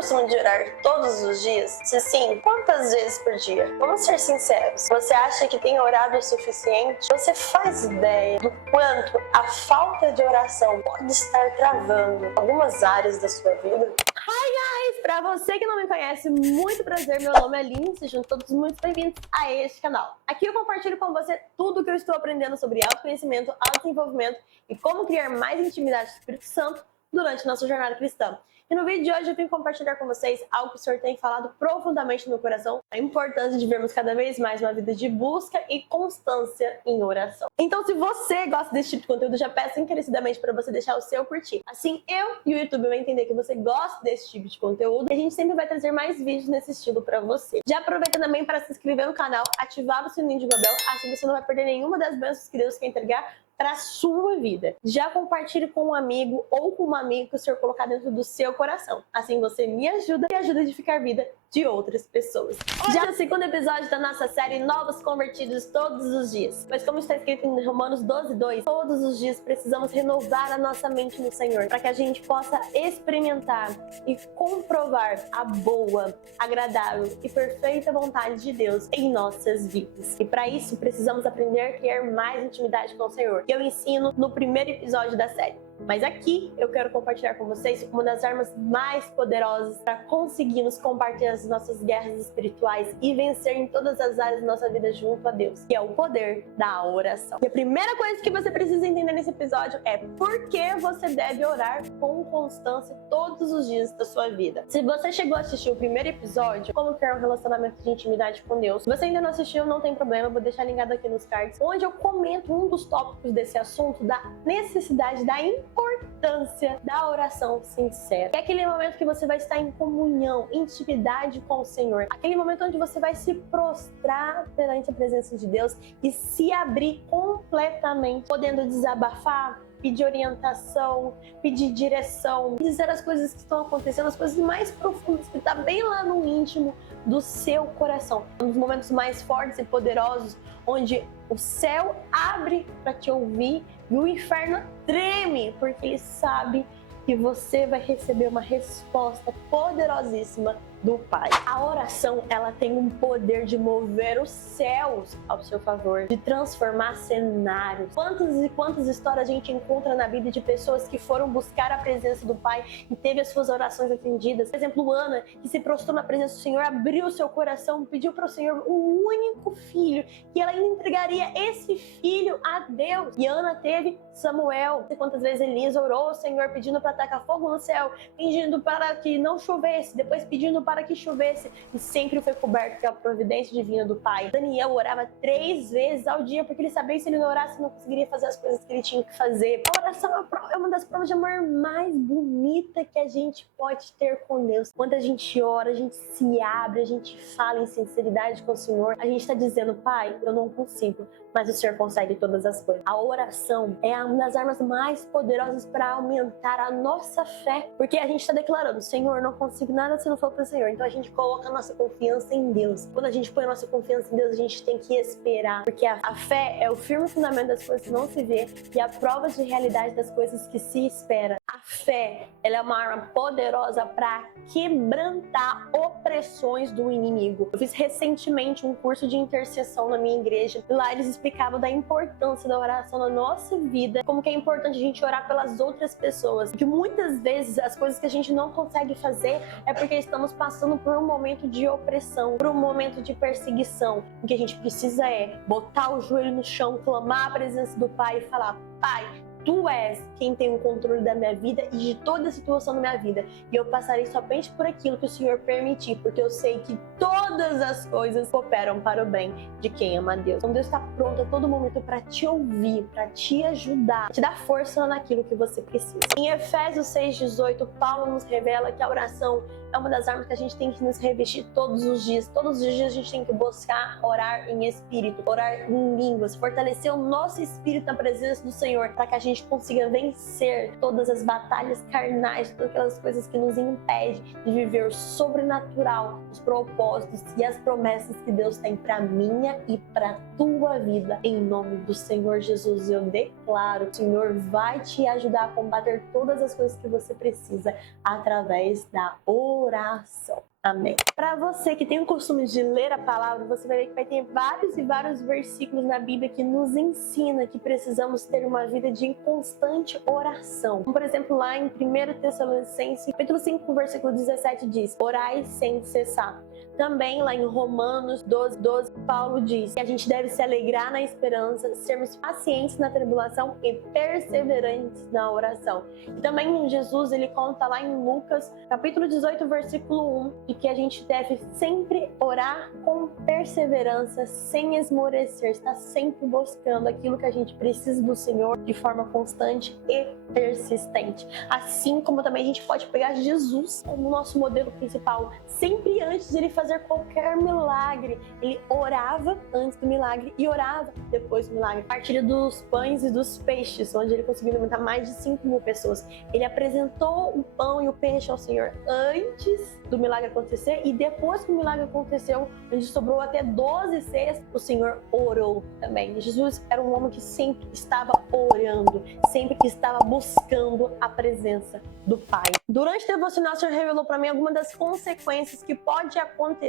costume de orar todos os dias? Se sim, quantas vezes por dia? Vamos ser sinceros. Você acha que tem orado o suficiente? Você faz ideia do quanto a falta de oração pode estar travando algumas áreas da sua vida? Para você que não me conhece, muito prazer, meu nome é Aline, sejam todos muito bem-vindos a este canal. Aqui eu compartilho com você tudo o que eu estou aprendendo sobre autoconhecimento, autodesenvolvimento e como criar mais intimidade com o Espírito Santo durante nossa jornada cristã. E no vídeo de hoje eu vim compartilhar com vocês algo que o Senhor tem falado profundamente no meu coração, a importância de vermos cada vez mais uma vida de busca e constância em oração. Então, se você gosta desse tipo de conteúdo, já peço encarecidamente para você deixar o seu curtir. Assim, eu e o YouTube vão entender que você gosta desse tipo de conteúdo e a gente sempre vai trazer mais vídeos nesse estilo para você. Já aproveita também para se inscrever no canal, ativar o sininho de Babel, assim você não vai perder nenhuma das bênçãos que Deus quer entregar para a sua vida. Já compartilhe com um amigo ou com uma amiga que o Senhor colocar dentro do seu coração. Assim você me ajuda e ajuda a edificar a vida de outras pessoas. Já no segundo episódio da nossa série Novos Convertidos Todos os Dias. Mas como está escrito em Romanos 12:2, todos os dias precisamos renovar a nossa mente no Senhor, para que a gente possa experimentar e comprovar a boa, agradável e perfeita vontade de Deus em nossas vidas. E para isso precisamos aprender a criar mais intimidade com o Senhor, que eu ensino no primeiro episódio da série. Mas aqui eu quero compartilhar com vocês uma das armas mais poderosas para conseguirmos combater as nossas guerras espirituais e vencer em todas as áreas da nossa vida junto a Deus, que é o poder da oração. E a primeira coisa que você precisa entender nesse episódio é por que você deve orar com constância todos os dias da sua vida. Se você chegou a assistir o primeiro episódio, como criar um relacionamento de intimidade com Deus, se você ainda não assistiu, não tem problema, eu vou deixar linkado aqui nos cards, onde eu comento um dos tópicos desse assunto, da necessidade, da importância da oração sincera. É aquele momento que você vai estar em comunhão, intimidade com o Senhor. Aquele momento onde você vai se prostrar perante a presença de Deus e se abrir completamente, podendo desabafar, pedir orientação, pedir direção, dizer as coisas que estão acontecendo, as coisas mais profundas, que está bem lá no íntimo do seu coração. Um dos momentos mais fortes e poderosos, onde o céu abre para te ouvir e o inferno treme, porque ele sabe que você vai receber uma resposta poderosíssima do Pai. A oração, ela tem um poder de mover os céus ao seu favor, de transformar cenários. Quantas e quantas histórias a gente encontra na Bíblia de pessoas que foram buscar a presença do Pai e teve as suas orações atendidas. Por exemplo, Ana, que se prostrou na presença do Senhor, abriu o seu coração, pediu para o Senhor um único filho, que ela entregaria esse filho a Deus. E Ana teve Samuel. Não sei quantas vezes Elisa orou ao Senhor pedindo para tacar fogo no céu, pedindo para que não chovesse, depois pedindo para que chovesse, e sempre foi coberto pela providência divina do Pai. Daniel orava 3 vezes ao dia, porque ele sabia que se ele não orasse, não conseguiria fazer as coisas que ele tinha que fazer. A oração é uma das provas de amor mais bonita que a gente pode ter com Deus. Quando a gente ora, a gente se abre, a gente fala em sinceridade com o Senhor, a gente está dizendo: Pai, eu não consigo, mas o Senhor consegue todas as coisas. A oração é uma das armas mais poderosas para aumentar a nossa fé, porque a gente está declarando: Senhor, não consigo nada se não for para o Senhor. Então a gente coloca a nossa confiança em Deus. Quando a gente põe a nossa confiança em Deus, a gente tem que esperar, porque a fé é o firme fundamento das coisas que não se vê e a prova de realidade das coisas que se espera. A fé, ela é uma arma poderosa para quebrantar opressões do inimigo. Eu fiz recentemente um curso de intercessão na minha igreja, e lá eles explicavam da importância da oração na nossa vida, como que é importante a gente orar pelas outras pessoas, que muitas vezes as coisas que a gente não consegue fazer é porque estamos passando por um momento de opressão, por um momento de perseguição. O que a gente precisa é botar o joelho no chão, clamar a presença do Pai e falar: Pai, Tu és quem tem o controle da minha vida e de toda a situação da minha vida. E eu passarei somente por aquilo que o Senhor permitir, porque eu sei que todas as coisas cooperam para o bem de quem ama a Deus. Então Deus está pronto a todo momento para te ouvir, para te ajudar, te dar força naquilo que você precisa. Em Efésios 6:18, Paulo nos revela que a oração é uma das armas que a gente tem que nos revestir todos os dias. Todos os dias a gente tem que buscar orar em espírito, orar em línguas, fortalecer o nosso espírito na presença do Senhor, para que a gente gente consiga vencer todas as batalhas carnais, todas aquelas coisas que nos impedem de viver o sobrenatural, os propósitos e as promessas que Deus tem para minha e para tua vida. Em nome do Senhor Jesus, eu declaro, o Senhor vai te ajudar a combater todas as coisas que você precisa através da oração. Amém. Para você que tem o costume de ler a palavra, você vai ver que vai ter vários e vários versículos na Bíblia que nos ensina que precisamos ter uma vida de constante oração. Por exemplo, lá em 1 Tessalonicenses, capítulo 5, versículo 17 diz: orai sem cessar. Também lá em Romanos 12, Paulo diz que a gente deve se alegrar na esperança, sermos pacientes na tribulação e perseverantes na oração. E também Jesus, ele conta lá em Lucas, capítulo 18, versículo 1, de que a gente deve sempre orar com perseverança, sem esmorecer, estar sempre buscando aquilo que a gente precisa do Senhor de forma constante e persistente. Assim como também a gente pode pegar Jesus como nosso modelo principal. Sempre antes de ele fazer qualquer milagre, ele orava antes do milagre e orava depois do milagre. A partir dos pães e dos peixes, onde ele conseguiu alimentar mais de 5.000 pessoas, ele apresentou o pão e o peixe ao Senhor antes do milagre acontecer, e depois que o milagre aconteceu, onde sobrou até 12 cestos, o Senhor orou também. Jesus era um homem que sempre estava orando, sempre que estava buscando a presença do Pai. Durante o devocional, o Senhor revelou para mim algumas das consequências que pode acontecer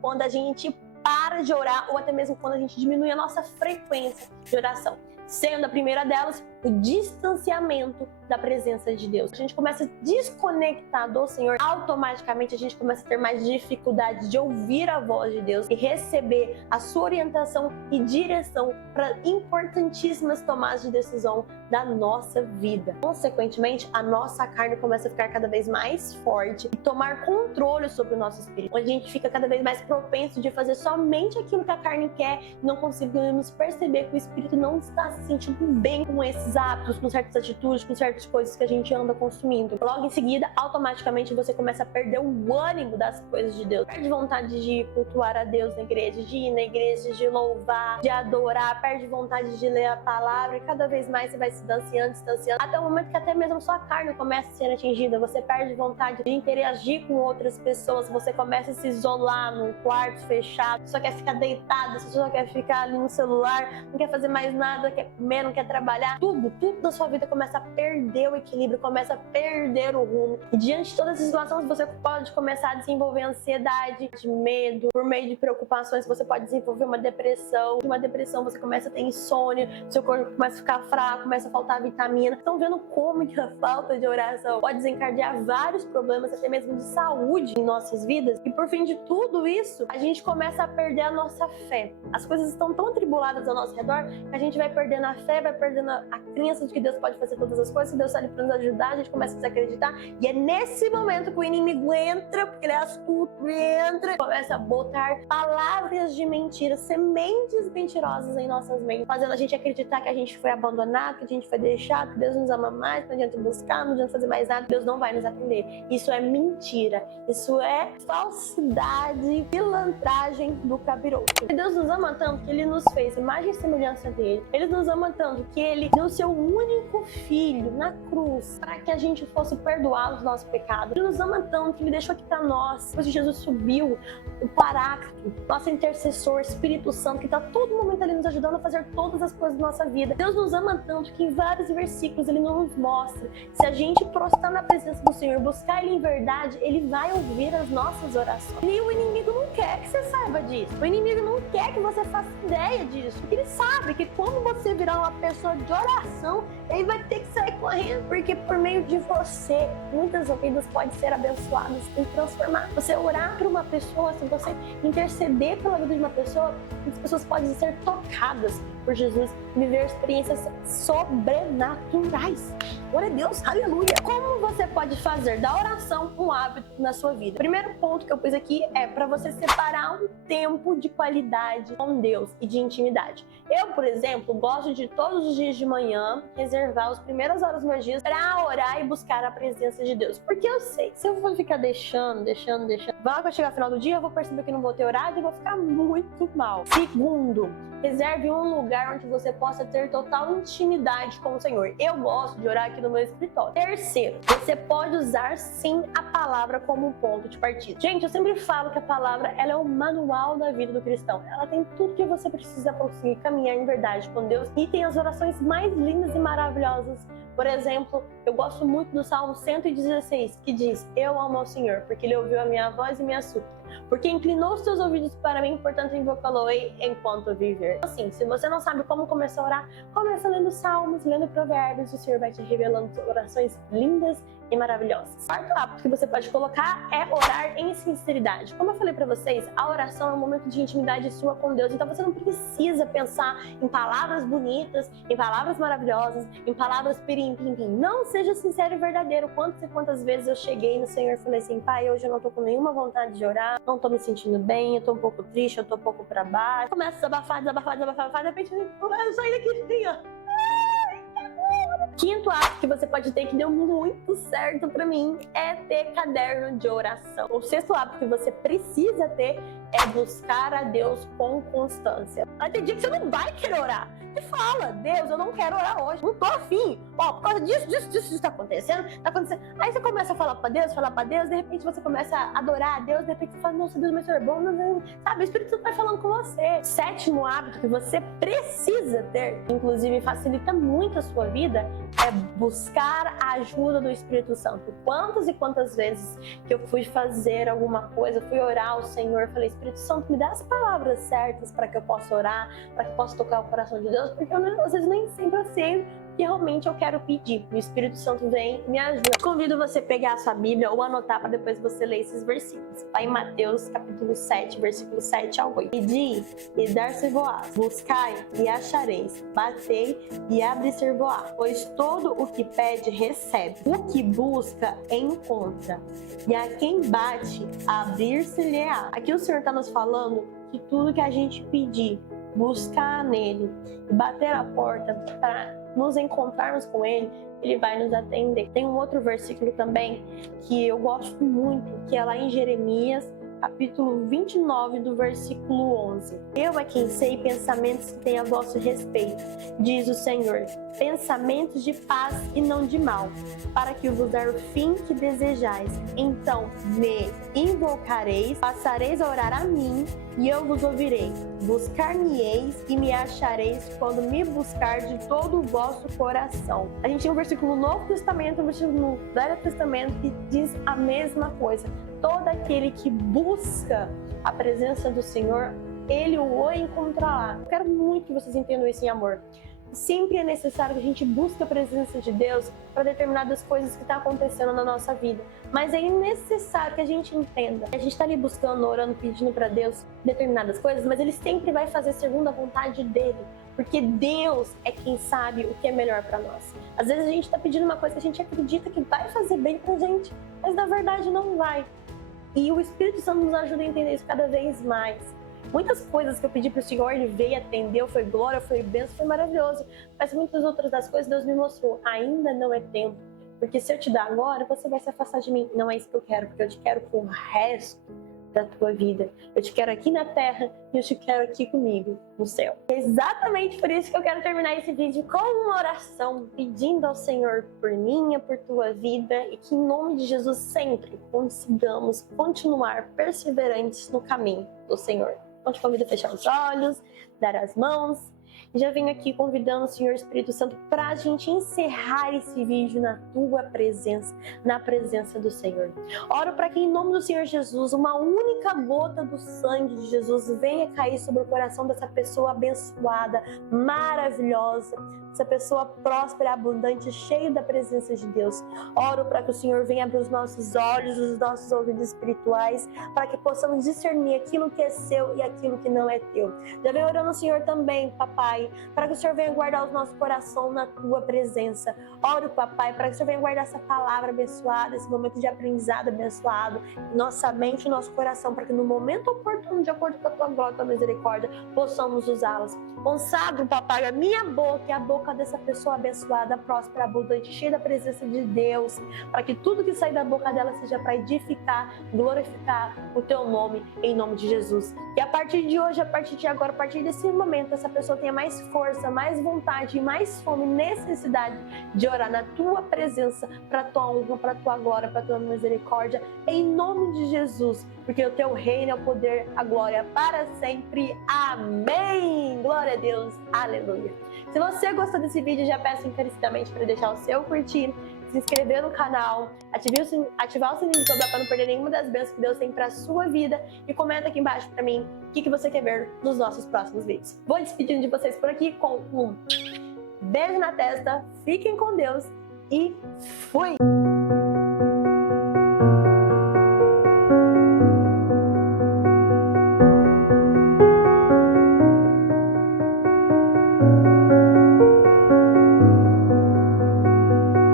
quando a gente para de orar, ou até mesmo quando a gente diminui a nossa frequência de oração. Sendo a primeira delas o distanciamento da presença de Deus. A gente começa a desconectar do Senhor, automaticamente a gente começa a ter mais dificuldade de ouvir a voz de Deus e receber a sua orientação e direção para importantíssimas tomadas de decisão da nossa vida. Consequentemente, a nossa carne começa a ficar cada vez mais forte e tomar controle sobre o nosso espírito, onde a gente fica cada vez mais propenso de fazer somente aquilo que a carne quer e não conseguimos perceber que o espírito não está se sentindo bem com esses hábitos, com certas atitudes, com certas coisas que a gente anda consumindo. Logo em seguida, automaticamente você começa a perder o ânimo das coisas de Deus. Perde vontade de cultuar a Deus na igreja, de ir na igreja, de louvar, de adorar, perde vontade de ler a palavra, e cada vez mais você vai se distanciando, até o momento que até mesmo sua carne começa a ser atingida. Você perde vontade de interagir com outras pessoas, você começa a se isolar num quarto fechado, só quer ficar deitado, você só quer ficar ali no celular, não quer fazer mais nada, quer comer, não quer trabalhar. Tudo da sua vida começa a perder o equilíbrio, começa a perder o rumo. E diante de todas essas situações, você pode começar a desenvolver ansiedade, de medo, por meio de preocupações, você pode desenvolver uma depressão. De uma depressão você começa a ter insônia, seu corpo começa a ficar fraco, começa a faltar vitamina. Estão vendo como que a falta de oração pode desencadear vários problemas, até mesmo de saúde em nossas vidas? E por fim de tudo isso, a gente começa a perder a nossa fé. As coisas estão tão atribuladas ao nosso redor que a gente vai perdendo a fé, vai perdendo a crença de que Deus pode fazer todas as coisas, que Deus está ali para nos ajudar, a gente começa a desacreditar, e é nesse momento que o inimigo entra, porque ele é astuto, entra, começa a botar palavras de mentira, sementes mentirosas em nossas mentes, fazendo a gente acreditar que a gente foi abandonado, que a gente foi deixado, que Deus nos ama mais, não adianta buscar, não adianta fazer mais nada, Deus não vai nos atender. Isso é mentira, isso é falsidade, pilantragem do capiroto. Deus nos ama tanto que Ele nos fez imagem e semelhança dele. Ele nos ama tanto que Ele deu seu único filho na cruz para que a gente fosse perdoado dos nossos pecados. Ele nos ama tanto que Ele deixou aqui para nós. Depois que Jesus subiu, o Paráclito, nosso intercessor, Espírito Santo, que está todo momento ali nos ajudando a fazer todas as coisas da nossa vida. Deus nos ama tanto que em vários versículos Ele nos mostra, se a gente prostrar na presença do Senhor, buscar Ele em verdade, Ele vai ouvir as nossas orações. E o inimigo não quer que você saiba disso. O inimigo não quer que você faça ideia disso. Porque ele sabe que quando você virar uma pessoa de oração, ele vai ter que sair correndo, porque por meio de você, muitas vidas podem ser abençoadas e transformadas. Você orar por uma pessoa, se você interceder pela vida de uma pessoa, as pessoas podem ser tocadas por Jesus e viver experiências sobrenaturais. Glória a Deus, aleluia! Como você pode fazer da oração um hábito na sua vida? O primeiro ponto que eu pus aqui é para você separar um tempo de qualidade com Deus e de intimidade. Eu, por exemplo, gosto de todos os dias de manhã reservar reservar as primeiras horas dos meus dias para orar e buscar a presença de Deus. Porque eu sei, se eu for ficar deixando, vai quando chegar no final do dia, eu vou perceber que não vou ter orado e vou ficar muito mal. Segundo, reserve um lugar onde você possa ter total intimidade com o Senhor. Eu gosto de orar aqui no meu escritório. Terceiro, você pode usar sim a palavra como um ponto de partida. Gente, eu sempre falo que a palavra ela é o manual da vida do cristão. Ela tem tudo que você precisa para conseguir caminhar em verdade com Deus e tem as orações mais lindas e maravilhosas. Por exemplo, eu gosto muito do Salmo 116, que diz: eu amo ao Senhor, porque Ele ouviu a minha voz e minha súplica. Porque inclinou os seus ouvidos para mim, portanto invocá-lo-ei enquanto eu viver. Assim, se você não sabe como começar a orar, começa lendo Salmos, lendo Provérbios, o Senhor vai te revelando orações lindas e maravilhosas. Quarto hábito que você pode colocar é orar em sinceridade. Como eu falei para vocês, a oração é um momento de intimidade sua com Deus, então você não precisa pensar em palavras bonitas, em palavras maravilhosas, em palavras pirim-pim-pim. Não, seja sincero e verdadeiro. Quantas e quantas vezes eu cheguei no Senhor e falei assim: Pai, hoje eu não tô com nenhuma vontade de orar, não tô me sentindo bem, eu tô um pouco triste, eu tô um pouco pra baixo. Começa a desabafar, de repente eu saio daqui assim, ó. Quinto hábito que você pode ter, que deu muito certo pra mim, é ter caderno de oração. O sexto hábito que você precisa ter é buscar a Deus com constância. Aí tem dia que você não vai querer orar. Você fala: Deus, eu não quero orar hoje, não tô afim. Ó, por causa disso tá acontecendo. Aí você começa a falar pra Deus, de repente você começa a adorar a Deus, de repente você fala: nossa, Deus, mas Senhor é bom, não. Sabe, o Espírito Santo vai falando com você. Sétimo hábito que você precisa ter, inclusive facilita muito a sua vida, é buscar a ajuda do Espírito Santo. Quantas e quantas vezes que eu fui fazer alguma coisa, fui orar ao Senhor, falei: Espírito Santo, me dá as palavras certas para que eu possa orar, para que eu possa tocar o coração de Deus, porque eu, às vezes nem sempre eu sei que realmente eu quero pedir. O Espírito Santo vem e me ajuda. Convido você a pegar a sua Bíblia ou anotar para depois você ler esses versículos. Está em Mateus capítulo 7, versículo 7 ao 8. Pedi e dar-se-vos-á, buscai e achareis, batei e abre-se-vos-á. Pois todo o que pede recebe, o que busca encontra, e a quem bate abrir-se-lhe-á. Aqui o Senhor está nos falando que tudo que a gente pedir, buscar nele, bater a porta para nos encontrarmos com Ele, Ele vai nos atender. Tem um outro versículo também que eu gosto muito, que é lá em Jeremias, capítulo 29, do versículo 11. Eu é quem sei pensamentos que têm a vosso respeito, diz o Senhor, pensamentos de paz e não de mal, para que vos dar o fim que desejais. Então me invocareis, passareis a orar a mim, e eu vos ouvirei. Buscar-me-eis e me achareis quando me buscar de todo o vosso coração. A gente tem um versículo no Novo Testamento, um versículo no Velho Testamento que diz a mesma coisa. Todo aquele que busca a presença do Senhor, Ele o encontrará. Eu quero muito que vocês entendam isso em amor. Sempre é necessário que a gente busque a presença de Deus para determinadas coisas que estão acontecendo na nossa vida. Mas é necessário que a gente entenda. A gente está ali buscando, orando, pedindo para Deus determinadas coisas, mas Ele sempre vai fazer segundo a vontade dEle. Porque Deus é quem sabe o que é melhor para nós. Às vezes a gente está pedindo uma coisa que a gente acredita que vai fazer bem pra gente, mas na verdade não vai. E o Espírito Santo nos ajuda a entender isso cada vez mais. Muitas coisas que eu pedi para o Senhor, Ele veio, atendeu, foi glória, foi bênção, foi maravilhoso. Mas muitas outras das coisas Deus me mostrou: ainda não é tempo. Porque se eu te dar agora, você vai se afastar de mim. Não é isso que eu quero, porque eu te quero pro resto da tua vida. Eu te quero aqui na terra e eu te quero aqui comigo no céu. É exatamente por isso que eu quero terminar esse vídeo com uma oração, pedindo ao Senhor por minha, por tua vida, e que em nome de Jesus sempre consigamos continuar perseverantes no caminho do Senhor. Então te convido a fechar os olhos, dar as mãos. E já venho aqui convidando o Senhor Espírito Santo para a gente encerrar esse vídeo na tua presença, na presença do Senhor. Oro para que em nome do Senhor Jesus, uma única gota do sangue de Jesus venha cair sobre o coração dessa pessoa abençoada, maravilhosa, essa pessoa próspera, abundante, cheia da presença de Deus. Oro para que o Senhor venha abrir os nossos olhos, os nossos ouvidos espirituais, para que possamos discernir aquilo que é seu e aquilo que não é teu. Já venho orando o Senhor também, papai, Pai, para que o Senhor venha guardar o nosso coração na Tua presença. Oro, Papai, para que o Senhor venha guardar essa palavra abençoada, esse momento de aprendizado abençoado, nossa mente e nosso coração, para que no momento oportuno, de acordo com a Tua glória e Tua misericórdia, possamos usá-las. Consagro, Papai, a minha boca e a boca dessa pessoa abençoada, próspera, abundante, cheia da presença de Deus, para que tudo que sair da boca dela seja para edificar, glorificar o Teu nome, em nome de Jesus. E a partir de hoje, a partir de agora, a partir desse momento, essa pessoa tenha mais força, mais vontade, mais fome, necessidade de orar na Tua presença, para a Tua honra, para a Tua glória, para a Tua misericórdia, em nome de Jesus, porque o Teu reino é o poder, a glória para sempre. Amém! Glória a Deus, aleluia! Se você gostou desse vídeo, já peço encarecidamente para deixar o seu curtir, se inscrever no canal, ativar o sininho de toda para não perder nenhuma das bênçãos que Deus tem para a sua vida, e comenta aqui embaixo para mim o que você quer ver nos nossos próximos vídeos. Vou despedindo de vocês por aqui com um beijo na testa, fiquem com Deus e fui!